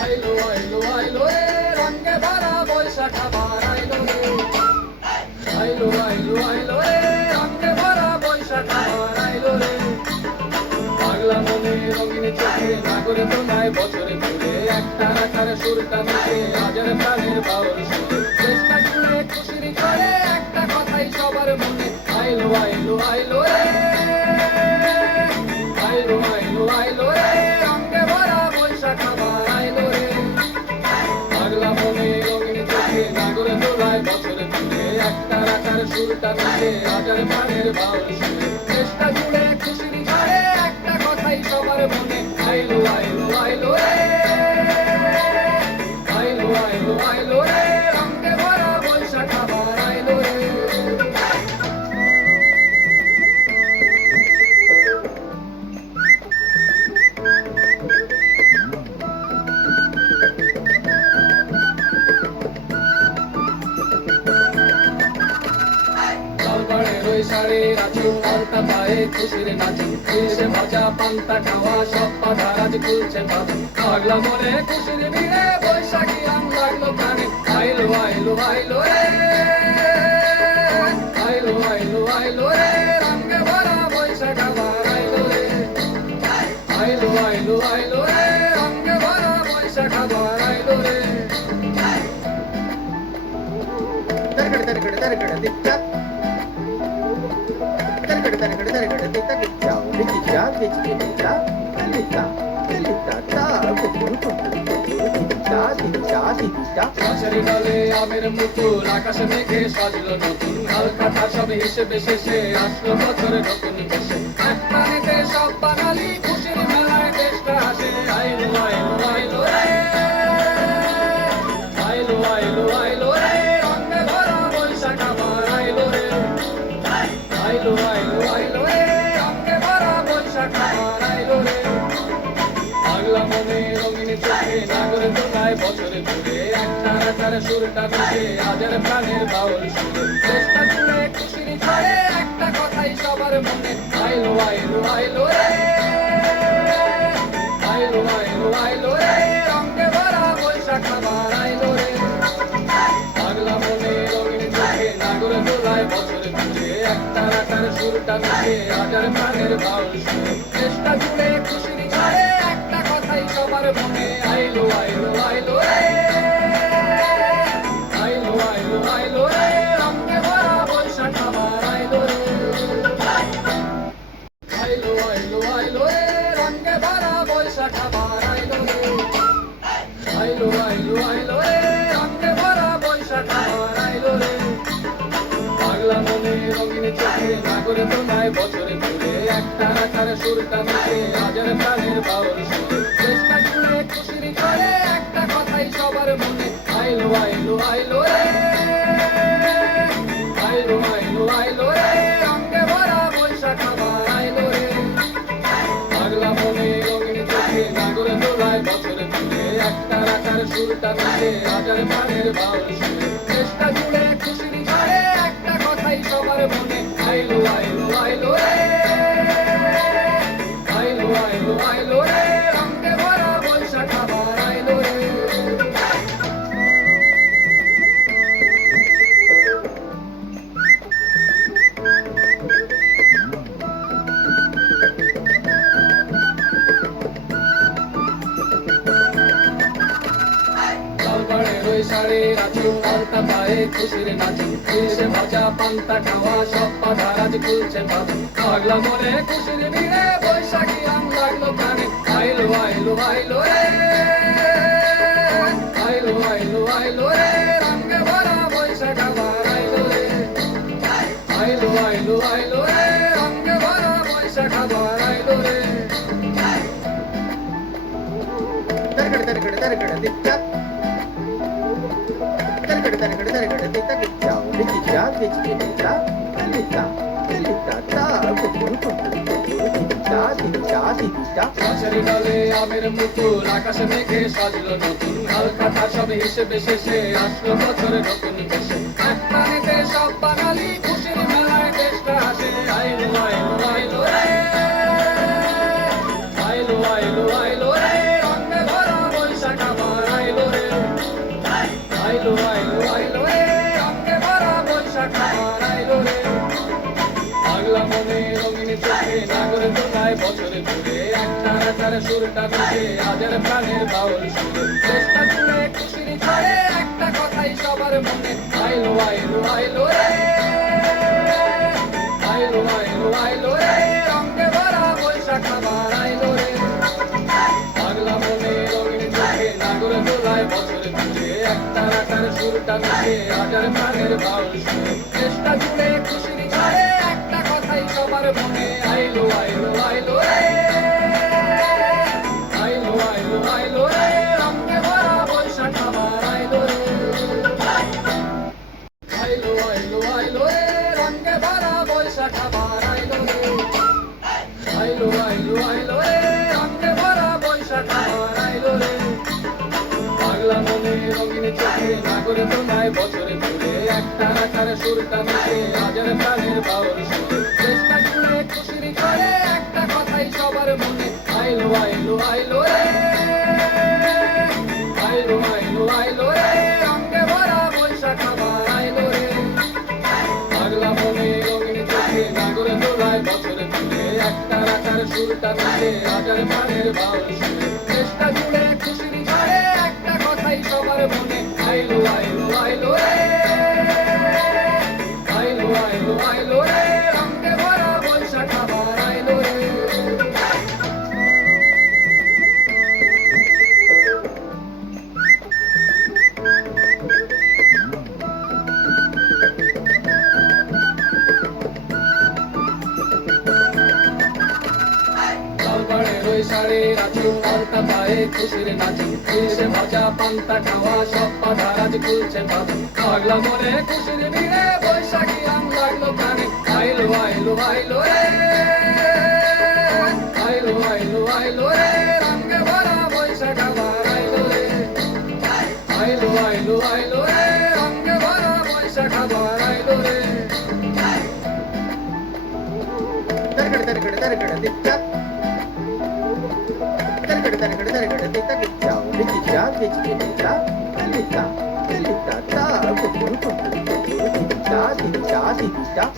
আইলো আইলো আইলো রে রঙে ভরা বৈশাখ আবার আইলো রে আইলো আইলো আইলো রে রঙে ভরা বৈশাখ আবার আইলো রে পাগলা মনে রঙিন চোখে নাগরে তোমায় বছরে ঘুরে একটা রাখার সুরটা মিশে হাজার প্রাণের বাউল সুরে চেষ্টা জুড়ে খুশির করে একটা কথাই সবার মনে আইলো আইলো আইলো রে আইলো আইলো আইলো রে রঙে ভরা বৈশাখ আবার আইলো রে পাগলা মনে রঙিন চোখে নাগরে তোলায় বছরে ঘুরে একটা রাখার সুরটা মিশে হাজার প্রাণের বাউল সুরে চেষ্টা জুড়ে খুশির করে একটা কথাই সবার মনে আইলো আইলো আইলো রে আইলো আইলো আইলো রে রঙে ভরা বৈশাখ আবার আইলো রে সাড়ে রাজু পাল্টা পায়ে খুশির নাচু এসে ভাজা পান্তা খাওয়া সব পাধারাজ খুলছে বাবু পাগলা মনে খুশির ভিড়ে বৈশাখী আম লাগলো প্রাণে আইলো আইলো আইলো রে আইলো আইলো আইলো রে রঙে ভরা বৈশাখ আবার আইলো রে আইলো আইলো আইলো রে রঙে ভরা বৈশাখ আবার আইলো রে গাছের ডালে আমের মুকুল আকাশে মেঘে সাজলো নতুন হালকা সব হিসেবে শেষে আসলো বছরে নতুন বেশে এক প্রাণীতে সব বাঙালি খুশির মেলায় দেশটা হাসে আইলো আইলো আইলো রে আইলো আইলো আইলো রে রঙে ভরা বৈশাখ আবার আইলো রে আইলো আইলো আইলো রে রঙে ভরা বৈশাখ আবার আইলো রে পাগলা মনে রঙিন চোখে নাগরে তোলায় বছরে ঘুরে একটা রাখার সুরটা মিশে হাজার প্রাণের বাউল সুরে চেষ্টা জুড়ে খুশির ছড়ে একটা কথাই সবার মনে আইলো আইলো আইলো রে আইলো আইলো আইলো রে রঙে ভরা বৈশাখ আবার আইলো রে পাগলা মনে রঙিন চোখে নাগরে তোলায় বছরে ঘুরে একটা রাখার সুরটা মিশে হাজার প্রাণের বাউল সুরে চেষ্টা জুড়ে খুশির ছড়ে একটা কথাই সবার মনে আইলো আইলো আইলো রে আইলো আইলো আইলো রে রঙে ভরা বৈশাখ আবার আইলো রে আইলো আইলো আইলো রে রঙে ভরা বৈশাখ আবার আইলো রে আইলো আইলো আইলো রে রঙে ভরা বৈশাখ আবার আইলো রে পাগলা মনে রঙিন চোখে নাগরে তোমায় বছরে ঘুরে একটা রাখার সুরটা মিশে হাজার প্রাণের বাউল সুরে চেষ্টা জুড়ে খুশির করে একটা কথাই সবার মনে আইলো আইলো আইলো রে আইলো আইলো আইলো রে রঙে ভরা বৈশাখ আবার আইলো রে পাগলা মনে রঙিন চোখে নাগরে তোলায় বছরে ঘুরে একটা রাখার সুরটা মিশে হাজার প্রাণের বাউল সুরে চেষ্টা জুড়ে খুশির করে একটা কথাই সবার মনে আইলো আইলো আইলো রে আইলো আইলো আইলো রে রঙে ভরা বৈশাখ আবার আইলো রে সাড়ে রাজু পাল্টা পায়ে খুশির নাচু এসে ভাজা পান্তা খাওয়া সব পাধারাজ খুলছে বাবু পাগলা মনে খুশির ভিড়ে বৈশাখী আম লাগলো প্রাণে আইলো আইলো আইলো রে আইলো আইলো আইলো রে রঙে ভরা বৈশাখ আবার আইলো রে আইলো আইলো আইলো রে রঙে ভরা বৈশাখ আবার আইলো রে গাছের ডালে আমের মুকুল আকাশে মেঘে সাজলো নতুন হালকা সব হিসেবে শেষে আসলো বছরে নতুন বেশে এক প্রাণীতে সব বাঙালি খুশির মেলায় দেশটা হাসে আইলো আইলো আইলো রে আইলো আইলো আইলো রে রঙে ভরা বৈশাখ আবার আকার সুরটা মিশে হাজার প্রাণের বাউল সুরে চেষ্টা জুড়ে খুশির ঝড়ে একটা কথাই সবার মনে আইলো আইলো আইলো রে আইলো আইলো আইলো রে রঙে ভরা বৈশাখ আবার আইলো রে পাগলা মনে রঙিন চোখে নাগর দোলায় বছর জুড়ে একটা আকার সুরটা মিশে হাজার প্রাণের বাউল সুরে চেষ্টা জুড়ে খুশির ঝড়ে একটা কথাই সবার মনে আইলো আইলো আইলো রে আইলো আইলো আইলো রে রঙে ভরা বৈশাখ আবার আইলো রে আইলো আইলো আইলো রে রঙে ভরা বৈশাখ আবার আইলো রে আইলো আইলো আইলো রে রঙে ভরা বৈশাখ আবার আইলো রে পাগলা মনে রঙিন চোখে নাগরে তোমায় বছরে জুড়ে একটা আকার সুরটা মিশে হাজার প্রাণের বাউল সুরে চেষ্টা জুড়ে খুশির ঝড়ে একটা কথাই সবার মনে আইলো আইলো আইলো রে আইলো আইলো আইলো রে রঙে ভরা বৈশাখ আবার আইলো রে পাগলা মনে রঙিন চোখে নাগরে দোলায় বছরে জুড়ে একটা আকার সুরটা মিশে হাজার প্রাণের বাউল সুরে চেষ্টা জুড়ে খুশির ঝড়ে একটা কথাই সবার মনে আইলো আইলো আইলো রে আইলো আইলো আইলো রে রঙে ভরা বৈশাখ আবার আইলো রে সাড়ে রাজু পাল্টা পায়ে খুশির নাচু এসে ভাজা পান্তা খাওয়া সব পাধারাজ খুলছে বাবু পাগলা মনে খুশির ভিড়ে বৈশাখী আম লাগলো প্রাণে আইলো আইলো আইলো রে আইলো আইলো আইলো রে রঙে ভরা বৈশাখ আবার আইলো রে আইলো আইলো আইলো রে রঙে ভরা বৈশাখ আবার আইলো রে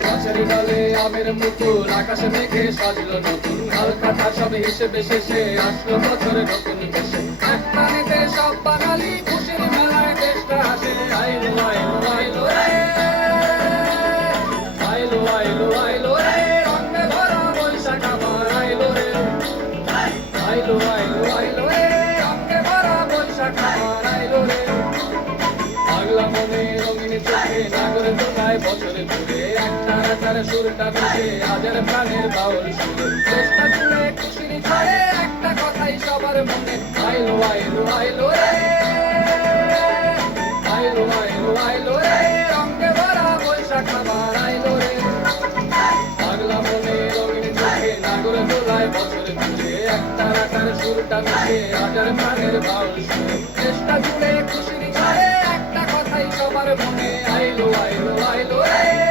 গাছের ডালে আমের মুকুল আকাশে মেঘে সাজলো নতুন হালকাটা সব হিসেবে শেষে আসলো বছরে নতুন বেশে এক প্রাণীতে সব বাঙালি খুশির মেলায় দেশটা হাসে আইলো আইলো আইলো রে আইলো আইলো আইলো রে রঙে ভরা বৈশাখ আবার আইলো রে আইলো আইলো আইলো রে রঙে ভরা বৈশাখ আবার আইলো রে পাগলা মনে রঙিন চোখে নাগরে দোলায় বছরে জুড়ে একটা আকার সুরটা মিশে হাজার প্রাণের বাউল সুরে চেষ্টা জুড়ে খুশির ঝড়ে একটা কথাই সবার মনে আইলো আইলো আইলো রে আইলো আইলো আইলো রে রঙে ভরা বৈশাখ আবার আইলো রে পাগলা মনে রঙিন চোখে নাগরে দোলায় বছরে জুড়ে একটা আকার সুরটা মিশে হাজার প্রাণের বাউল সুরে চেষ্টা জুড়ে খুশির ঝড়ে একটা কথাই সবার মনে আইলো আইলো আইলো রে